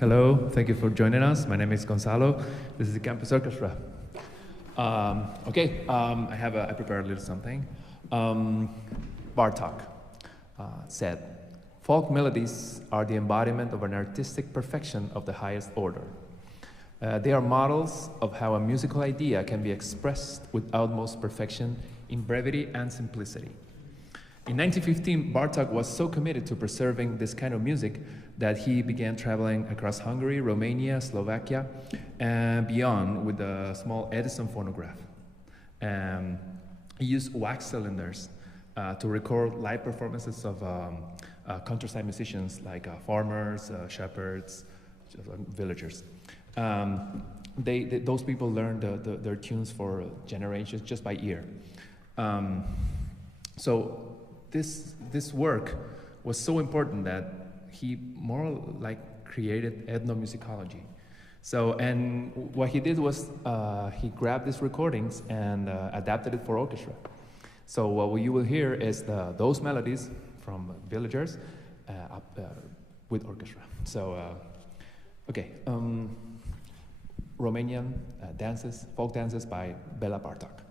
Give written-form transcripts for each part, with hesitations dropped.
Hello, thank you for joining us. My name is Gonzalo. This is the Campus Orchestra. I prepared a little something. Bartok said, "Folk melodies are the embodiment of an artistic perfection of the highest order. They are models of how a musical idea can be expressed with utmost perfection in brevity and simplicity." In 1915, Bartok was so committed to preserving this kind of music that he began traveling across Hungary, Romania, Slovakia, and beyond with a small Edison phonograph. He used wax cylinders to record live performances of countryside musicians like farmers, shepherds, villagers. Those people learned their tunes for generations just by ear. So this work was so important that he more like created ethnomusicology. So, and what he did was he grabbed these recordings and adapted it for orchestra. So what you will hear is those melodies from villagers with orchestra. So, Romanian dances, folk dances by Bela Bartok.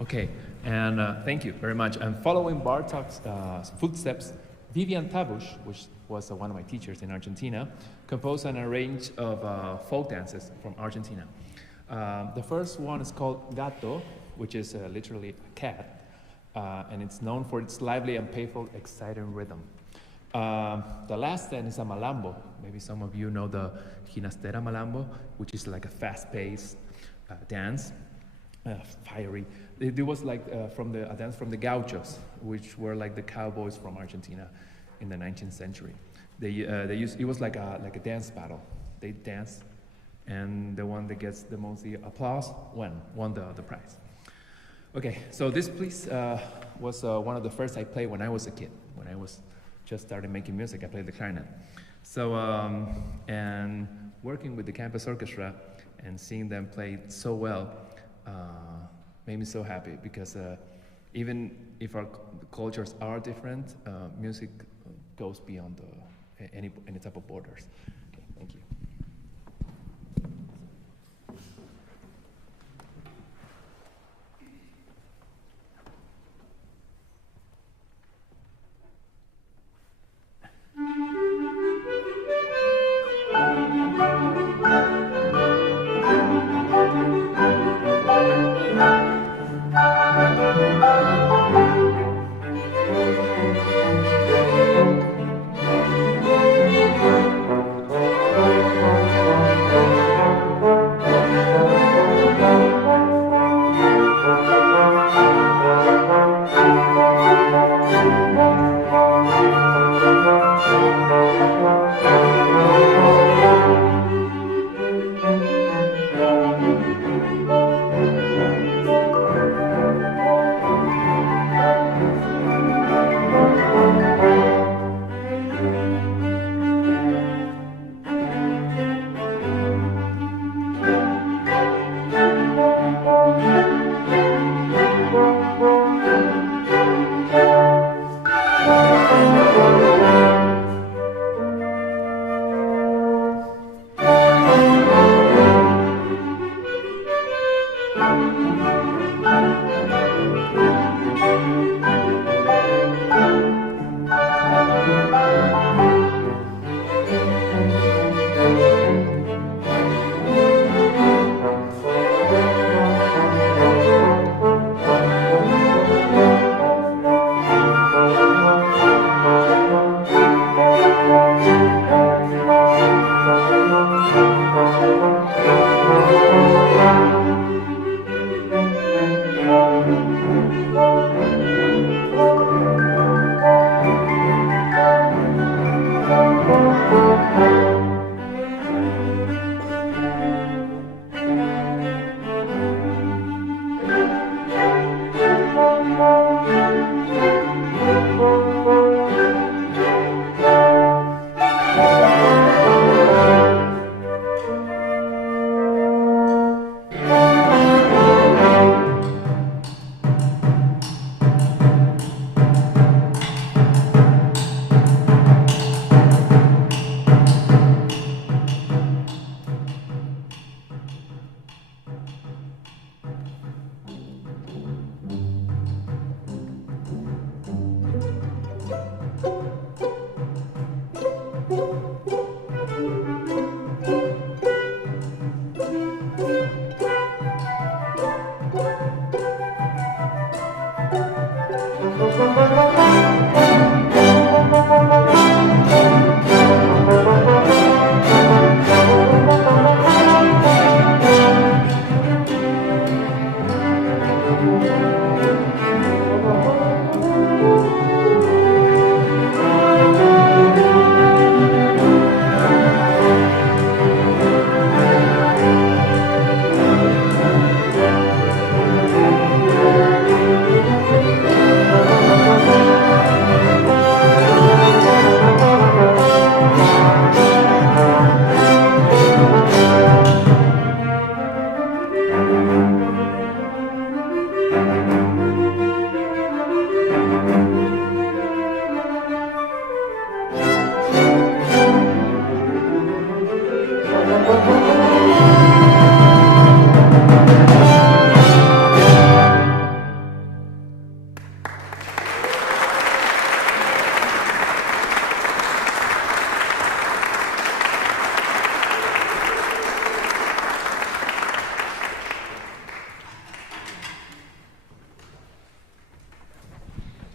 Okay, and thank you very much. And following Bartok's footsteps, Vivian Tabush, which was one of my teachers in Argentina, composed and arranged of folk dances from Argentina. The first one is called Gato, which is literally a cat, and it's known for its lively and playful, exciting rhythm. The last then is a malambo. Maybe some of you know the Ginastera malambo, which is like a fast-paced dance, fiery. It was like a dance from the gauchos, which were like the cowboys from Argentina in the 19th century. It was like a dance battle. They danced, and the one that gets the most applause won the prize. Okay, so this piece was one of the first I played when I was a kid. When I was just started making music, I played the clarinet. So, and working with the campus orchestra and seeing them play so well made me so happy, because even if our cultures are different, music goes beyond any type of borders. Okay, thank you.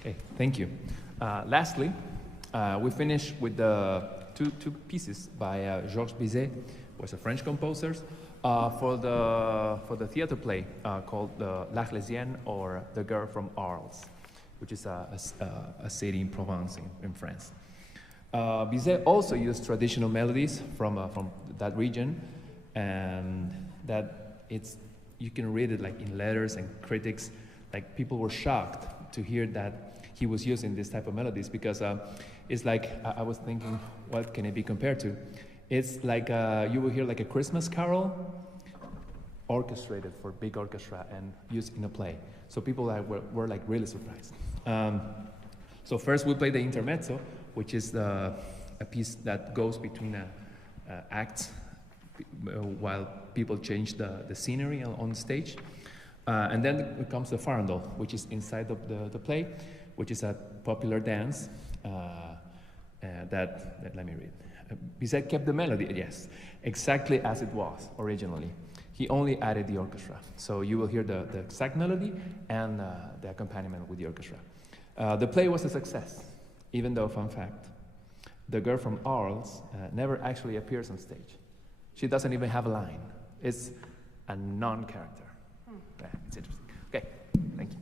Okay, thank you. Lastly, we finish with the two pieces by Georges Bizet, who was a French composer, for the theater play called L'Arlésienne, or The Girl from Arles, which is a city in Provence in France. Bizet also used traditional melodies from that region, and that you can read it like in letters and critics, like people were shocked to hear that he was using this type of melodies, because it's like, I was thinking, what can it be compared to? It's like you will hear like a Christmas carol orchestrated for big orchestra and used in a play. So people were like really surprised. So first we play the intermezzo, which is a piece that goes between acts while people change the scenery on stage. And then comes the farandole, which is inside of the play, which is a popular dance that let me read. Bizet kept the melody, yes, exactly as it was originally. He only added the orchestra. So you will hear the exact melody and the accompaniment with the orchestra. The play was a success, even though, fun fact, the girl from Arles never actually appears on stage. She doesn't even have a line. It's a non-character. Yeah, it's interesting. Okay, thank you.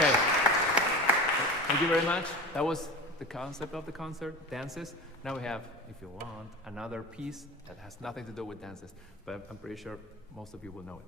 Okay. Thank you very much. That was the concept of the concert, dances. Now we have, if you want, another piece that has nothing to do with dances, but I'm pretty sure most of you will know it.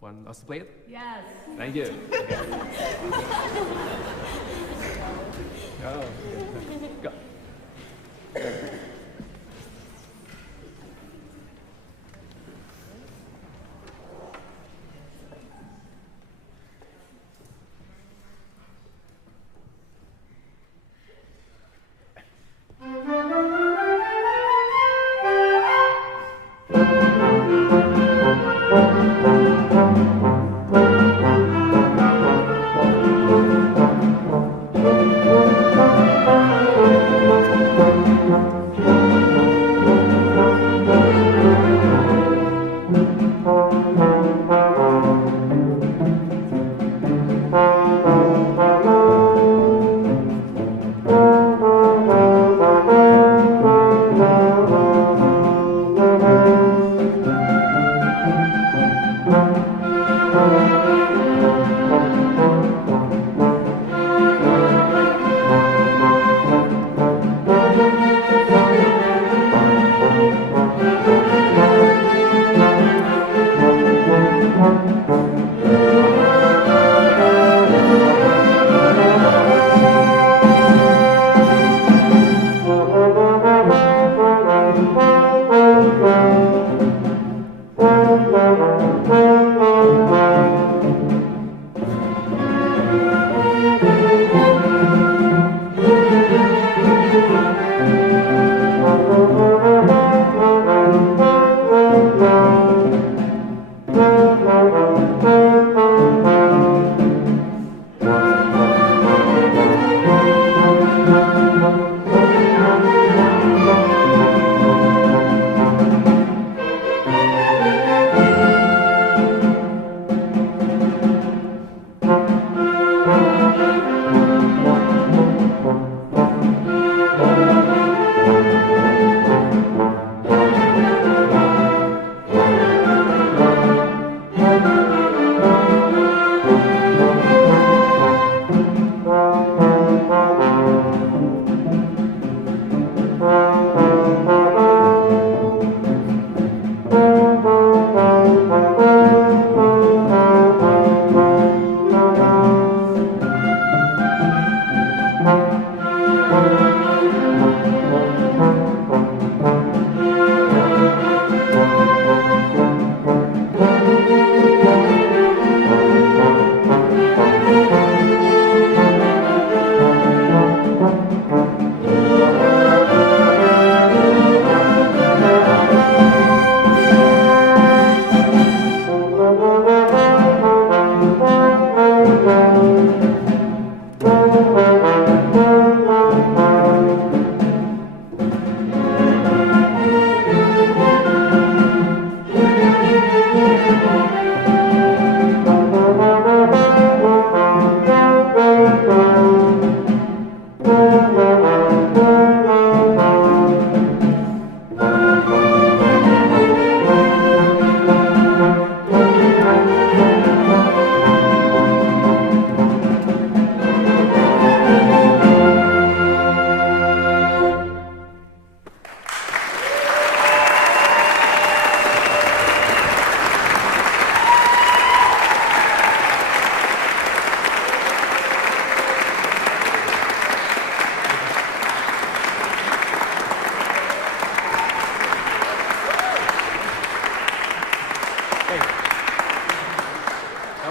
Want us to play it? Yes. Thank you. Okay. Oh, go.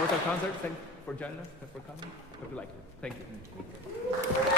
That was our concert. Thanks for joining us and for coming. Hope you liked it. Thank you.